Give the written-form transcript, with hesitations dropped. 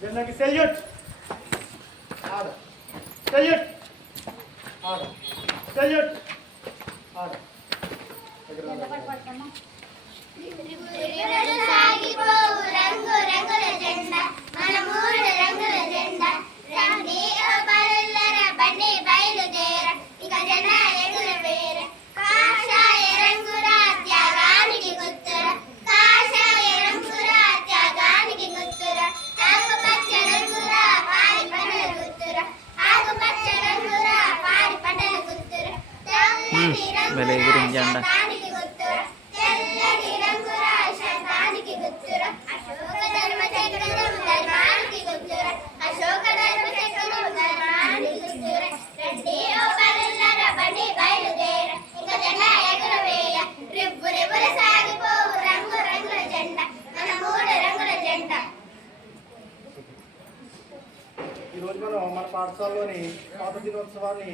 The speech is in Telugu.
జెండాకి salute order salute order salute order రంగు రంగుల జెండా మన మూడు రంగుల జెండా రండి ఓ బలుల్లర బండి బయలుదేర ఇక జెండా ఎగురవేర కాషాయ రంగుల త్యాగానికి గుర్తుర కాషాయ రంగుల త్యాగానికి గుర్తుర ఆకుపచ్చ రంగుల పాడి పంటల గుర్తుర ఆకుపచ్చ రంగుల పాడి పంటల గుర్తుర తెల్లటి రంగుల శాతానికి గుర్తుర తెల్లటి రంగుల శాతానికి గుర్తుర అశోక ధర్మ చక్రం ధర్మానికి గుర్తుర అశోక ధర్మ చక్రం ధర్మానికి గుర్తుర రండి ఓ బలుల్లర బండి బయలుదేర ఇక జెండా ఎగురవేయ రివ్వు రివ్వుల సాగిపోవు రంగు రంగుల జెండా మన మూడు రంగుల జెండా. ఈరోజు మనం మన పాఠశాలలోని స్వాతంత్ర దినోత్సవాన్ని